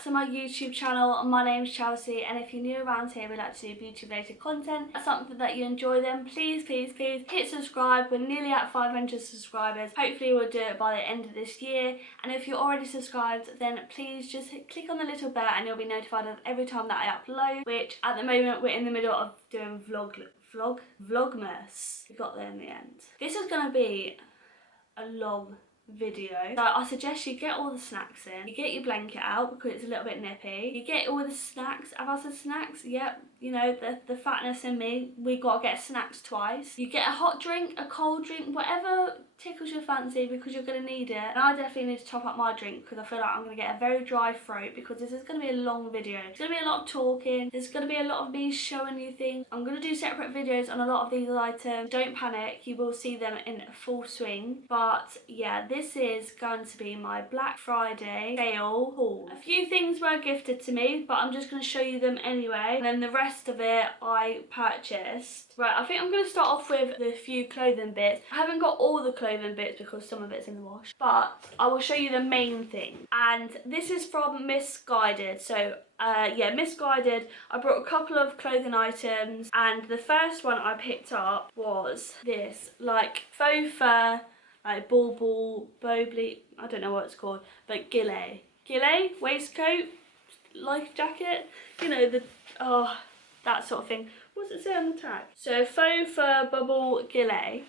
back to my YouTube channel. My name's Chelsea, and if you're new around here, we like to do beauty related content. If that's something that you enjoy, then please hit subscribe. We're nearly at 500 subscribers. Hopefully we'll do it by the end of this year, and if you're already subscribed, then please just click on the little bell and you'll be notified of every time that I upload, which at the moment we're in the middle of doing vlogmas. We got there in the end. This is going to be a long video, so I suggest you get all the snacks in, you get your blanket out because it's a little bit nippy, you get all the snacks. Have I said snacks? Yep, you know, the fatness in me, we gotta get snacks twice. You get a hot drink, a cold drink, whatever tickles your fancy, because you're gonna need it. And I definitely need to top up my drink because I feel like I'm gonna get a very dry throat, because this is gonna be a long video. It's gonna be a lot of talking, there's gonna be a lot of me showing you things. I'm gonna do separate videos on a lot of these items. Don't panic, you will see them in full swing. But yeah, this is going to be my Black Friday sale haul. A few things were gifted to me, but I'm just going to show you them anyway, and then the rest of it I purchased. Right, I think I'm going to start off with the few clothing bits. I haven't got all the clothing bits because some of it's in the wash, but I will show you the main thing. And this is from Missguided. So yeah, Missguided. I brought a couple of clothing items, and the first one I picked up was this like faux fur, like bobly, I don't know what it's called, but gilet waistcoat, life jacket, you know, the that sort of thing. What's it say on the tag? So faux fur bubble gilet,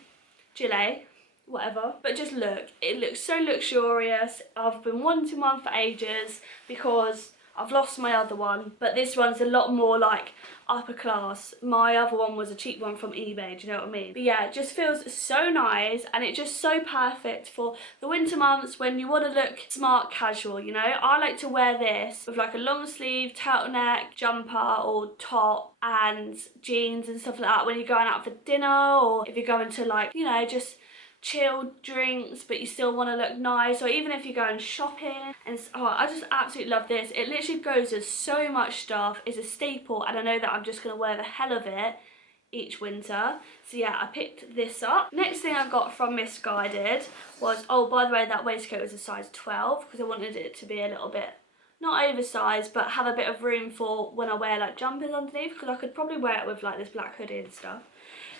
whatever. But just look, it looks so luxurious. I've been wanting one for ages because I've lost my other one, but this one's a lot more like upper class. My other one was a cheap one from eBay, do you know what I mean? But yeah, it just feels so nice, and it's just so perfect for the winter months when you want to look smart casual, you know? I like to wear this with like a long sleeve turtleneck jumper or top and jeans and stuff like that when you're going out for dinner, or if you're going to, like, you know, just chilled drinks but you still want to look nice, or even if you're going shopping. And I just absolutely love this. It literally goes with so much stuff. It's a staple, and I know that I'm just going to wear the hell of it each winter. So yeah, I picked this up. Next thing I got from Missguided was, oh, by the way, that waistcoat was a size 12 because I wanted it to be a little bit, not oversized, but have a bit of room for when I wear like jumpers underneath, because I could probably wear it with like this black hoodie and stuff.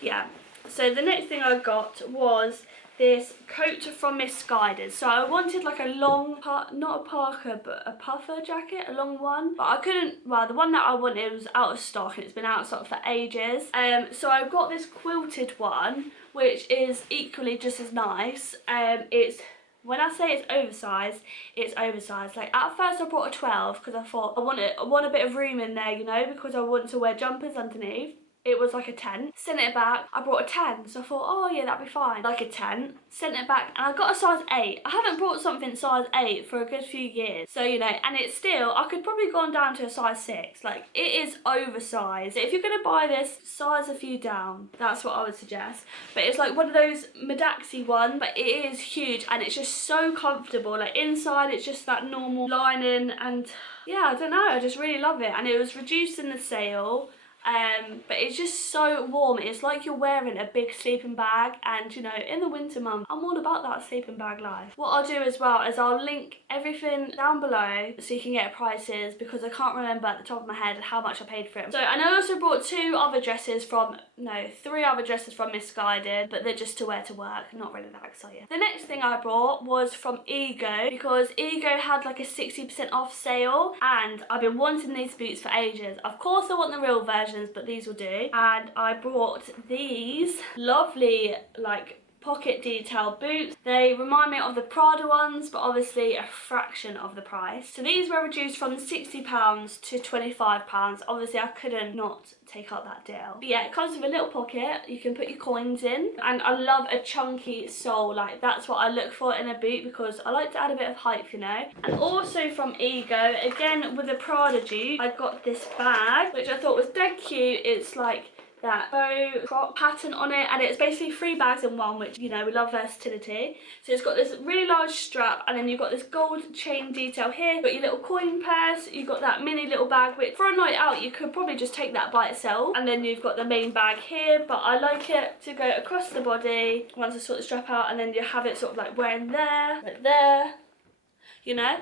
Yeah. So the next thing I got was this coat from Missguided. So I wanted like a long, not a parka, but a puffer jacket, a long one. But I couldn't, well, the one that I wanted was out of stock, and it's been out of stock for ages. So I got this quilted one, which is equally just as nice. It's, when I say it's oversized, it's oversized. Like at first I brought a 12 because I thought I want a bit of room in there, you know, because I want to wear jumpers underneath. It was like a 10. Sent it back. I brought a 10, so I thought, oh yeah, that'd be fine. Like a 10. Sent it back, and I got a size 8. I haven't brought something size 8 for a good few years. So, you know, and it's still, I could probably gone down to a size 6. Like, it is oversized. If you're gonna buy this, size a few down. That's what I would suggest. But it's like one of those Madaxi ones, but it is huge, and it's just so comfortable. Like inside, it's just that normal lining, and yeah, I don't know, I just really love it. And it was reduced in the sale. But it's just so warm. It's like you're wearing a big sleeping bag, and you know, in the winter month, I'm all about that sleeping bag life. What I'll do as well is I'll link everything down below so you can get prices, because I can't remember at the top of my head how much I paid for it. So, and I also brought three other dresses from Missguided, but they're just to wear to work, not really that exciting. The next thing I brought was from Ego, because Ego had like a 60% off sale, and I've been wanting these boots for ages. Of course I want the real version, but these will do. And I brought these lovely like pocket detail boots. They remind me of the Prada ones, but obviously a fraction of the price. So these were reduced from £60 to £25. Obviously I couldn't not take up that deal. But yeah, it comes with a little pocket. You can put your coins in, and I love a chunky sole. Like that's what I look for in a boot, because I like to add a bit of height, you know. And also from Ego, again with the Prada dupe, I got this bag, which I thought was dead cute. It's like that faux crop pattern on it, and it's basically 3 bags in one, which, you know, we love versatility. So it's got this really large strap, and then you've got this gold chain detail here. You've got your little coin purse, you've got that mini little bag, which for a night out you could probably just take that by itself. And then you've got the main bag here, but I like it to go across the body once I sort the strap out, and then you have it sort of like wearing there, like there, you know.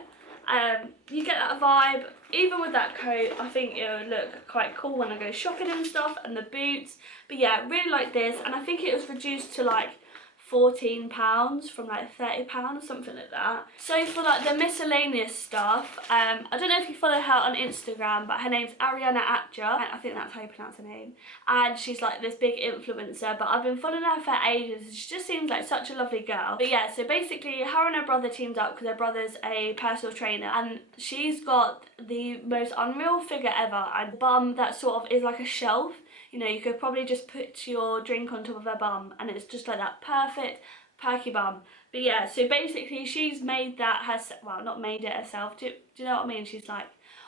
You get that vibe. Even with that coat, I think it would look quite cool when I go shopping and stuff, and the boots. But yeah, really like this, and I think it was reduced to like £14 from like £30 or something like that. So for like the miscellaneous stuff, I don't know if you follow her on Instagram, but her name's Ariana Atja, and I think that's how you pronounce her name, and she's like this big influencer, but I've been following her for ages, and she just seems like such a lovely girl. But yeah, so basically her and her brother teamed up because her brother's a personal trainer, and she's got the most unreal figure ever, and bum that sort of is like a shelf. You know, you could probably just put your drink on top of her bum and it's just like that perfect perky bum. But yeah, so basically she's made that herself, well, not made it herself, do you know what I mean? She's like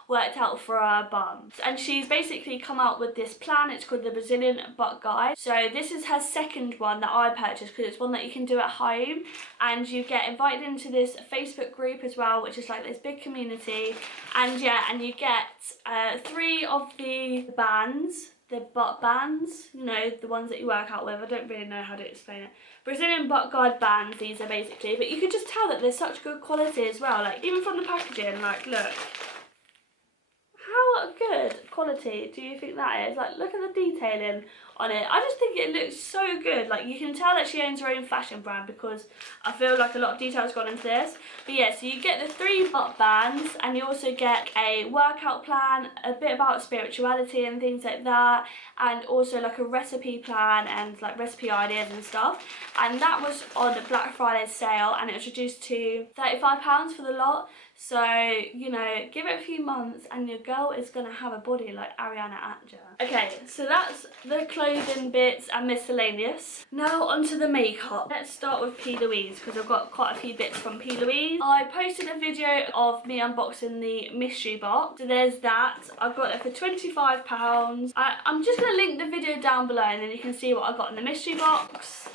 worked out for her bum. And she's basically come out with this plan. It's called the Brazilian Butt Guide. So this is her second one that I purchased because it's one that you can do at home, and you get invited into this Facebook group as well, which is like this big community. And yeah, and you get 3 of the bands, the butt bands, you know, the ones that you work out with. I don't really know how to explain it. Brazilian Butt Guide bands, these are basically, but you can just tell that they're such good quality as well. Like, even from the packaging, like, look. How good quality do you think that is? Like, look at the detailing on it. I just think it looks so good. Like, you can tell that she owns her own fashion brand because I feel like a lot of detail has gone into this. But yeah, so you get the 3 butt bands, and you also get a workout plan, a bit about spirituality and things like that, and also like a recipe plan and like recipe ideas and stuff. And that was on the Black Friday sale, and it was reduced to £35 for the lot. So, you know, give it a few months and your girl is going to have a body like Ariana Atja. Okay, so that's the clothing bits and miscellaneous. Now onto the makeup. Let's start with Plouise because I've got quite a few bits from Plouise. I posted a video of me unboxing the mystery box. So there's that. I got it for £25. I'm just going to link the video down below and then you can see what I got in the mystery box.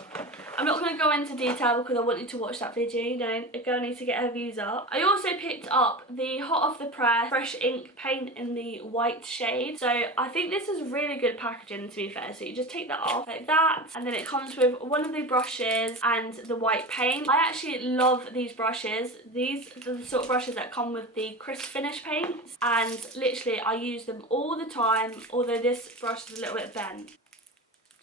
I'm not going to go into detail because I want you to watch that video, you know, a girl needs to get her views up. I also picked up the hot off the press fresh ink paint in the white shade. So I think this is really good packaging, to be fair. So you just take that off like that, and then it comes with one of the brushes and the white paint. I actually love these brushes. These are the sort of brushes that come with the crisp finish paints, and literally I use them all the time, although this brush is a little bit bent.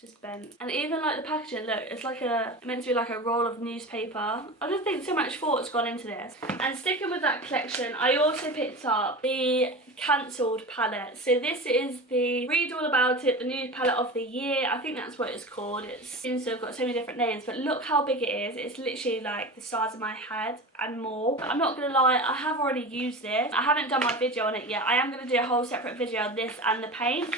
Just bent. And even like the packaging, look, it's like meant to be like a roll of newspaper. I just think so much thought's gone into this. And sticking with that collection, I also picked up the cancelled palette. So this is the Read All About It, the new palette of the year. I think that's what it's called. It seems to have got so many different names, but look how big it is. It's literally like the size of my head and more. I'm not gonna lie, I have already used this. I haven't done my video on it yet. I am gonna do a whole separate video on this and the paint.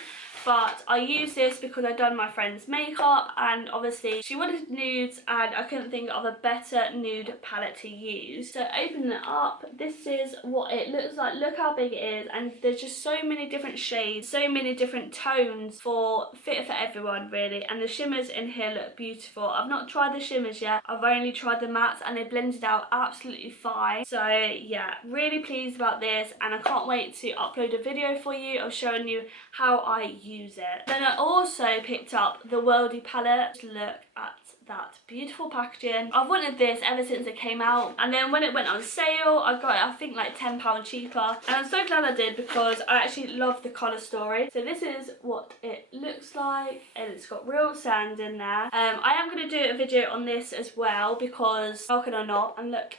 But I use this because I've done my friend's makeup, and obviously she wanted nudes and I couldn't think of a better nude palette to use. So opening it up, this is what it looks like. Look how big it is, and there's just so many different shades, so many different tones for fit for everyone really. And the shimmers in here look beautiful. I've not tried the shimmers yet, I've only tried the mattes and they blended out absolutely fine. So yeah, really pleased about this, and I can't wait to upload a video for you of showing you how I use it. Then I also picked up the Worldy palette. Look at that beautiful packaging. I've wanted this ever since it came out, and then when it went on sale I got it I think like £10 cheaper, and I'm so glad I did because I actually love the colour story. So this is what it looks like, and it's got real sand in there. I am going to do a video on this as well because how can I not? And look,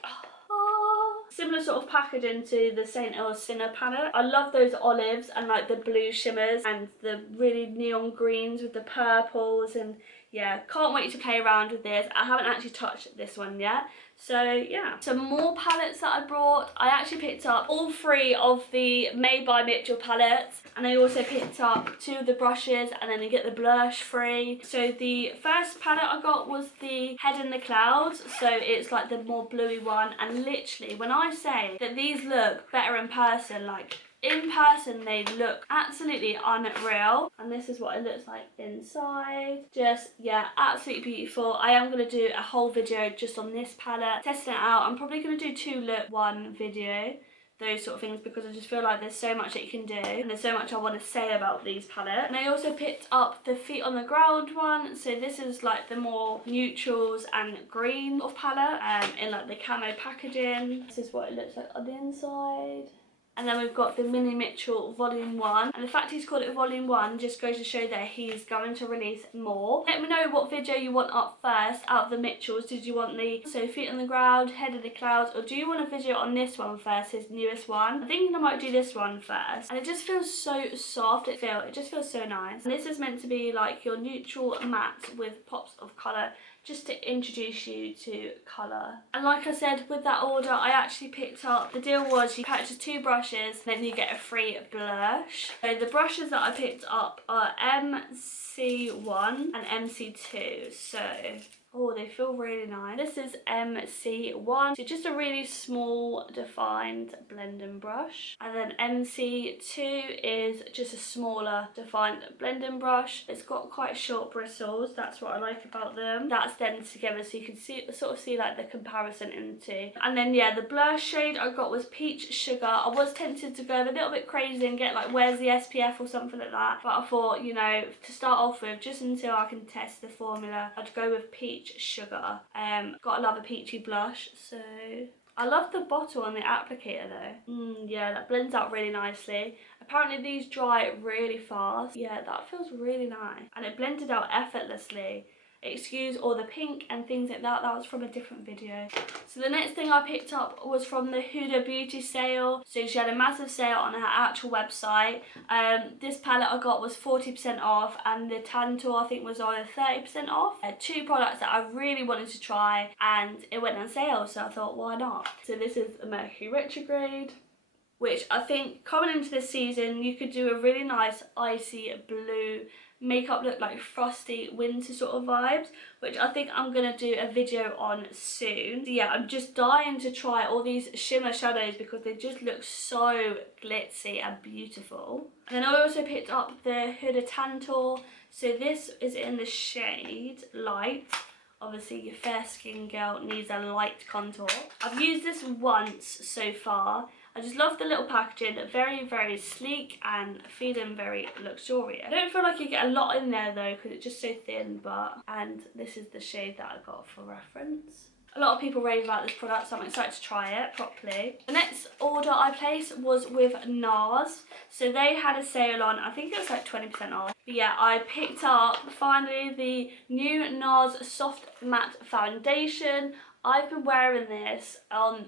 similar sort of packaging to the St. Elsinore palette. I love those olives and like the blue shimmers and the really neon greens with the purples, and yeah, can't wait to play around with this. I haven't actually touched this one yet. So yeah, some more palettes that I brought. I actually picked up all 3 of the Made by Mitchell palettes, and I also picked up 2 of the brushes, and then you get the blush free. So the first palette I got was the Head in the Clouds, so it's like the more bluey one, and literally when I say that these look better in person, like in person they look absolutely unreal. And this is what it looks like inside. Just yeah, absolutely beautiful. I am going to do a whole video just on this palette, testing it out. I'm probably going to do 2 look 1 video those sort of things, because I just feel like there's so much that you can do and there's so much I want to say about these palettes. And I also picked up the Feet on the Ground one. So this is like the more neutrals and green sort of palette in like the camo packaging. This is what it looks like on the inside. And then we've got the Mini Mitchell Volume 1. And the fact he's called it Volume 1 just goes to show that he's going to release more. Let me know what video you want up first out of the Mitchells. Did you want the Feet on the Ground, Head of the Clouds, or do you want a video on this one first, his newest one? I'm thinking I might do this one first. And it just feels so soft. It just feels so nice. And this is meant to be like your neutral matte with pops of colour, just to introduce you to colour. And like I said, with that order, I actually picked up, the deal was you purchase 2 brushes, then you get a free blush. So the brushes that I picked up are MC1 and MC2. So, oh, they feel really nice. This is MC1, so just a really small defined blending brush. And then MC2 is just a smaller defined blending brush. It's got quite short bristles, that's what I like about them. That's then together so you can sort of see like the comparison into. And then yeah, the blush shade I got was Peach Sugar. I was tempted to go a little bit crazy and get like Where's the SPF or something like that, but I thought, you know, to start off with, just until I can test the formula, I'd go with Peach Sugar. Gotta love a peachy blush. So I love the bottle on the applicator though. Yeah, that blends out really nicely. Apparently these dry really fast. Yeah, that feels really nice, and it blended out effortlessly. Excuse all the pink and things like that. That was from a different video. So the next thing I picked up was from the Huda Beauty sale. So she had a massive sale on her actual website. This palette I got was 40% off, and the Tantor I think was either 30% off. 2 products that I really wanted to try, and it went on sale, so I thought, why not? So this is a Mercury Retrograde, which I think coming into this season you could do a really nice icy blue makeup look, like frosty winter sort of vibes, which I think I'm gonna do a video on soon. So yeah, I'm just dying to try all these shimmer shadows because they just look so glitzy and beautiful. And then I also picked up the Huda Tantor. So this is in the shade Light. Obviously your fair skin girl needs a light contour. I've used this once so far. I just love the little packaging, very, very sleek and feeling very luxurious. I don't feel like you get a lot in there though because it's just so thin, and this is the shade that I got for reference. A lot of people rave about this product, so I'm excited to try it properly. The next order I placed was with Nars. So they had a sale on, I think it was like 20% off. But yeah, I picked up finally the new Nars Soft Matte Foundation. I've been wearing this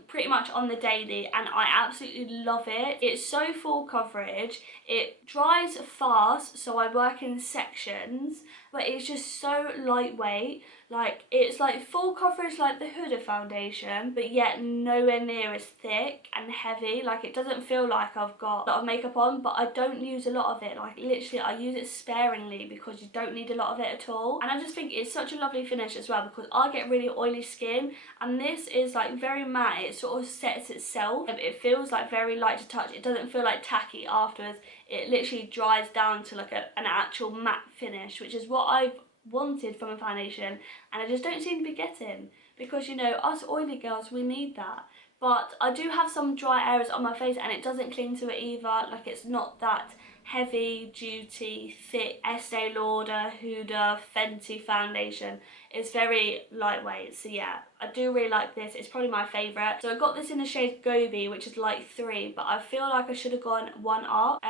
pretty much on the daily and I absolutely love it. It's so full coverage, it dries fast, so I work in sections, but it's just so lightweight. Like, it's like full coverage like the Huda foundation, but yet nowhere near as thick and heavy. Like, it doesn't feel like I've got a lot of makeup on, but I don't use a lot of it. Like, literally, I use it sparingly because you don't need a lot of it at all. And I just think it's such a lovely finish as well because I get really oily skin, and this is like very matte. It sort of sets itself. It feels like very light to touch. It doesn't feel like tacky afterwards. It literally dries down to like an actual matte finish, which is what I've wanted from a foundation, and I just don't seem to be getting, because, you know, us oily girls, we need that. But I do have some dry areas on my face and it doesn't cling to it either. Like, it's not that heavy duty thick Estee Lauder, Huda, Fenty foundation. It's very lightweight. So yeah, I do really like this. It's probably my favourite. So I got this in the shade Gobi, which is light 3, but I feel like I should have gone 1 up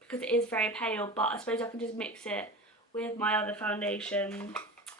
because it is very pale, but I suppose I can just mix it with my other foundation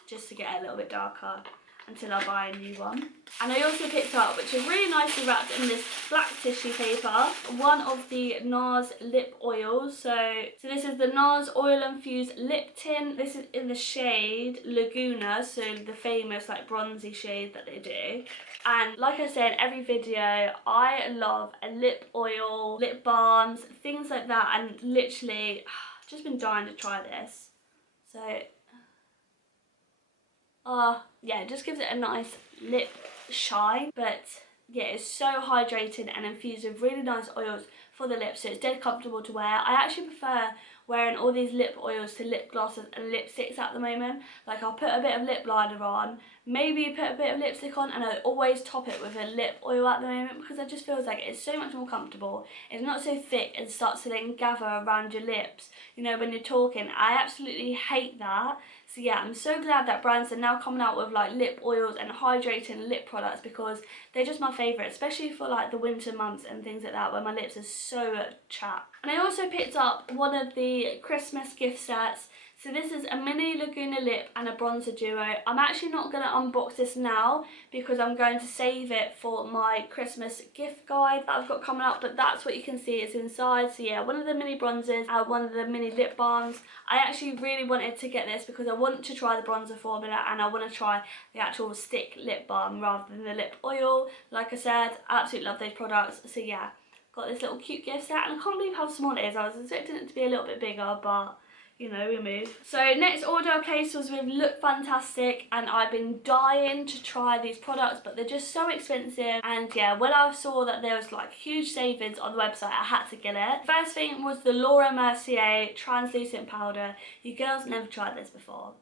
just to get it a little bit darker until I buy a new one. And I also picked up, which is really nicely wrapped in this black tissue paper, one of the Nars lip oils. So this is the Nars Oil Infused Lip Tint. This is in the shade Laguna, so the famous like bronzy shade that they do. And like I say in every video, I love a lip oil, lip balms, things like that, and literally just been dying to try this. So yeah, it just gives it a nice lip shine, but yeah, it's so hydrated and infused with really nice oils for the lips, so it's dead comfortable to wear. I actually prefer wearing all these lip oils to lip glosses and lipsticks at the moment. Like I'll put a bit of lip liner on, maybe put a bit of lipstick on, and I always top it with a lip oil at the moment because it just feels like it's so much more comfortable. It's not so thick and starts to then gather around your lips, you know, when you're talking. I absolutely hate that. So yeah, I'm so glad that brands are now coming out with like lip oils and hydrating lip products because they're just my favourite, especially for like the winter months and things like that where my lips are so chapped. And I also picked up one of the Christmas gift sets. So this is a mini Laguna lip and a bronzer duo. I'm actually not going to unbox this now because I'm going to save it for my Christmas gift guide that I've got coming up, but that's what you can see is inside. So yeah, one of the mini bronzers and one of the mini lip balms. I actually really wanted to get this because I want to try the bronzer formula and I want to try the actual stick lip balm rather than the lip oil. Like I said, I absolutely love those products. So yeah, got this little cute gift set and I can't believe how small it is. I was expecting it to be a little bit bigger, but you know, we move. So next order I placed was with Look Fantastic, and I've been dying to try these products, but they're just so expensive. And yeah, when I saw that there was like huge savings on the website, I had to get it. First thing was the Laura Mercier translucent powder. You girls never tried this before.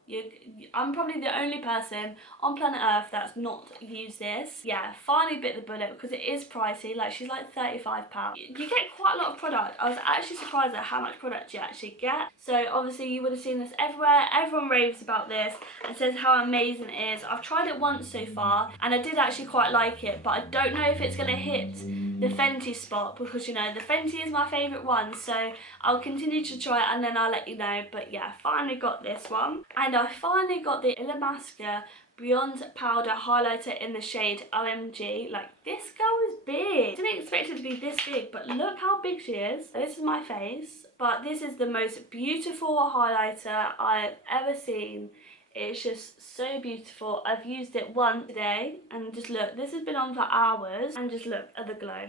I'm probably the only person on planet Earth that's not used this. Yeah, finally bit the bullet because it is pricey. Like she's like £35. You get quite a lot of product. I was actually surprised at how much product you actually get. So obviously you would have seen this everywhere. Everyone raves about this and says how amazing it is. I've tried it once so far and I did actually quite like it, but I don't know if it's going to hit the Fenty spot because, you know, the Fenty is my favourite one, so I'll continue to try it and then I'll let you know. But yeah, finally got this one. And I finally got the Illamasqua Beyond Powder Highlighter in the shade OMG. Like, this girl is big. I didn't expect it to be this big, but look how big she is. This is my face, but this is the most beautiful highlighter I've ever seen. It's just so beautiful. I've used it once today, and just look, this has been on for hours, and just look at the glow.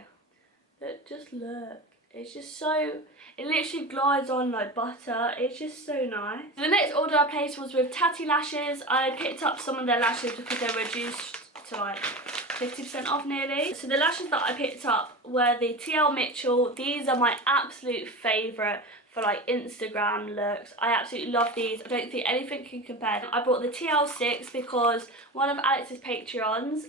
Just look. It's just so, it literally glides on like butter. It's just so nice. The next order I placed was with Tatti Lashes. I picked up some of their lashes because they were reduced to like 50% off nearly. So the lashes that I picked up were the TL Mitchell. These are my absolute favourite for like Instagram looks. I absolutely love these. I don't think anything can compare. I bought the TL6 because one of Alex's Patreons,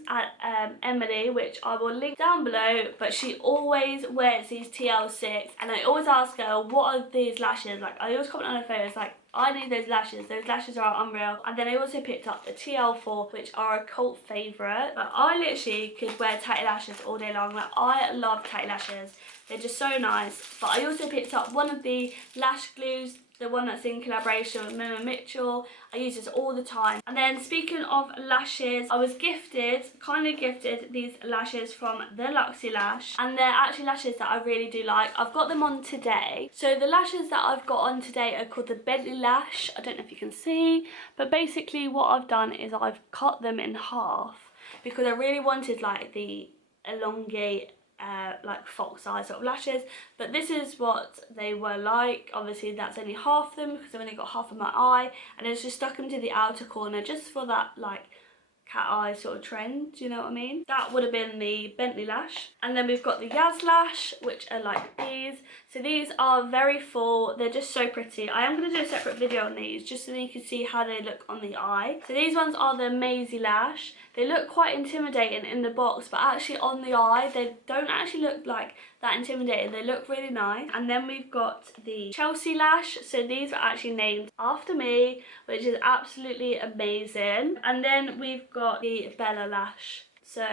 Emily, which I will link down below, but she always wears these TL6 and I always ask her, what are these lashes? Like, I always comment on her photos like, I need those lashes are unreal. And then I also picked up the TL4, which are a cult favourite. But I literally could wear Tatti Lashes all day long. Like, I love Tatti Lashes. They're just so nice. But I also picked up one of the lash glues, the one that's in collaboration with Mima Mitchell. I use this all the time. And then speaking of lashes, I was kindly gifted these lashes from the Luxy Lash. And they're actually lashes that I really do like. I've got them on today. So the lashes that I've got on today are called the Bentley Lash. I don't know if you can see, but basically what I've done is I've cut them in half because I really wanted like the elongate like fox eye sort of lashes, but this is what they were like. Obviously that's only half them because I've only got half of my eye, and I just stuck them to the outer corner just for that like cat eye sort of trend, do you know what I mean? That would have been the Bentley Lash. And then we've got the Yaz Lash, which are like these. So these are very full, they're just so pretty. I am going to do a separate video on these just so that you can see how they look on the eye. So these ones are the Maisie Lash. They look quite intimidating in the box, but actually on the eye they don't actually look like that intimidating. They look really nice. And then we've got the Chelsea Lash. So these are actually named after me, which is absolutely amazing. And then we've got the Bella Lash. So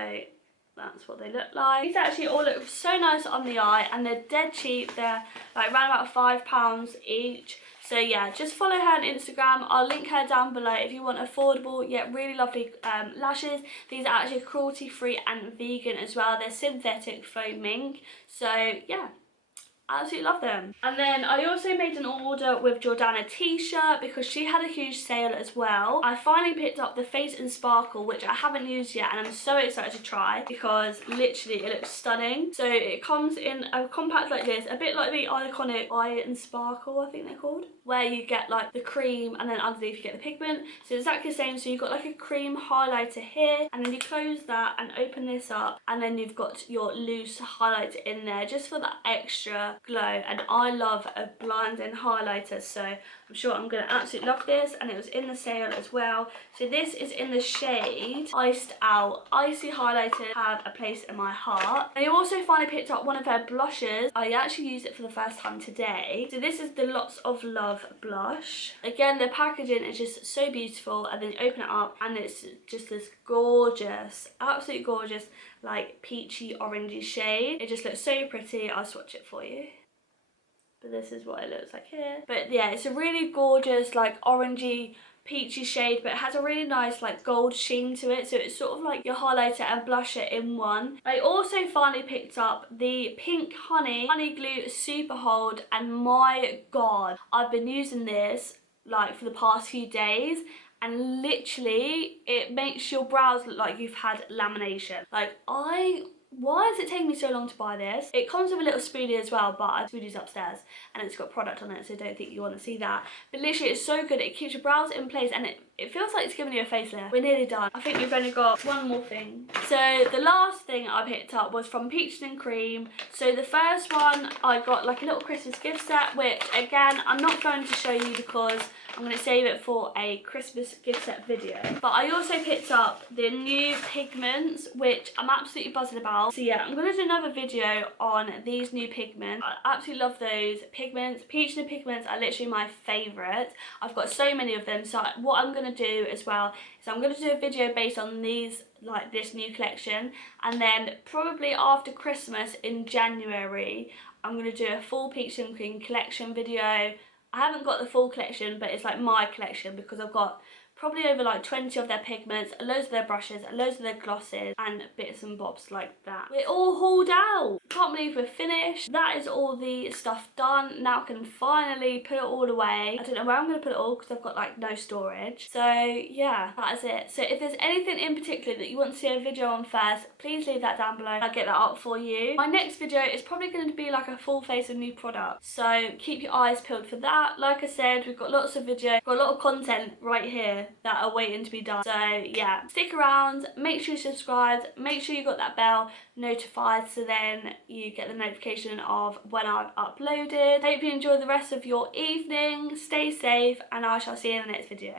that's what they look like. These actually all look so nice on the eye and they're dead cheap. They're like around about £5 each. So yeah, just follow her on Instagram. I'll link her down below if you want affordable yet really lovely lashes. These are actually cruelty free and vegan as well. They're synthetic faux mink. So yeah, I absolutely love them. And then I also made an order with Jordana t-shirt because she had a huge sale as well. I finally picked up the Face and Sparkle, which I haven't used yet and I'm so excited to try because literally it looks stunning. So it comes in a compact like this, a bit like the iconic Eye and Sparkle, I think they're called, where you get like the cream and then underneath you get the pigment. So it's exactly the same. So you've got like a cream highlighter here and then you close that and open this up and then you've got your loose highlighter in there just for that extra glow, and I love a blinding highlighter, so I'm sure I'm going to absolutely love this. And it was in the sale as well. So this is in the shade Iced Out. Icy highlighters have a place in my heart. I also finally picked up one of her blushes. I actually used it for the first time today. So this is the Lots of Love blush. Again, the packaging is just so beautiful, and then you open it up and it's just this gorgeous, absolutely gorgeous, like peachy orangey shade. It just looks so pretty. I'll swatch it for you. But this is what it looks like here. But yeah, it's a really gorgeous, like orangey peachy shade, but it has a really nice like gold sheen to it, so it's sort of like your highlighter and blusher in one. I also finally picked up the Pink Honey Glue Super Hold, and my god, I've been using this like for the past few days, and literally it makes your brows look like you've had lamination. Like, why is it taking me so long to buy this? It comes with a little spoolie as well, but the spoolie's upstairs and it's got product on it, so don't think you want to see that. But literally it's so good. It keeps your brows in place, and it feels like it's giving you a facelift. We're nearly done. I think we've only got one more thing. So the last thing I picked up was from Peaches and Cream. So the first one, I got like a little Christmas gift set, which again, I'm not going to show you because I'm going to save it for a Christmas gift set video. But I also picked up the new pigments, which I'm absolutely buzzing about. So yeah, I'm going to do another video on these new pigments. I absolutely love those pigments. Peach and pigments are literally my favourite. I've got so many of them. So what I'm going to do as well is I'm going to do a video based on these, like this new collection. And then probably after Christmas in January, I'm going to do a full Peach and Cream collection video. I haven't got the full collection, but it's like my collection because I've got probably over like 20 of their pigments, loads of their brushes, loads of their glosses, and bits and bobs like that. We're all hauled out. Can't believe we're finished. That is all the stuff done. Now I can finally put it all away. I don't know where I'm going to put it all because I've got like no storage. So yeah, that is it. So if there's anything in particular that you want to see a video on first, please leave that down below. I'll get that up for you. My next video is probably going to be like a full face of new products, so keep your eyes peeled for that. Like I said, we've got lots of video, got a lot of content right here that are waiting to be done. So yeah, stick around, make sure you subscribe, make sure you got that bell notified so then you get the notification of when I've uploaded. Hope you enjoy the rest of your evening, stay safe, and I shall see you in the next video.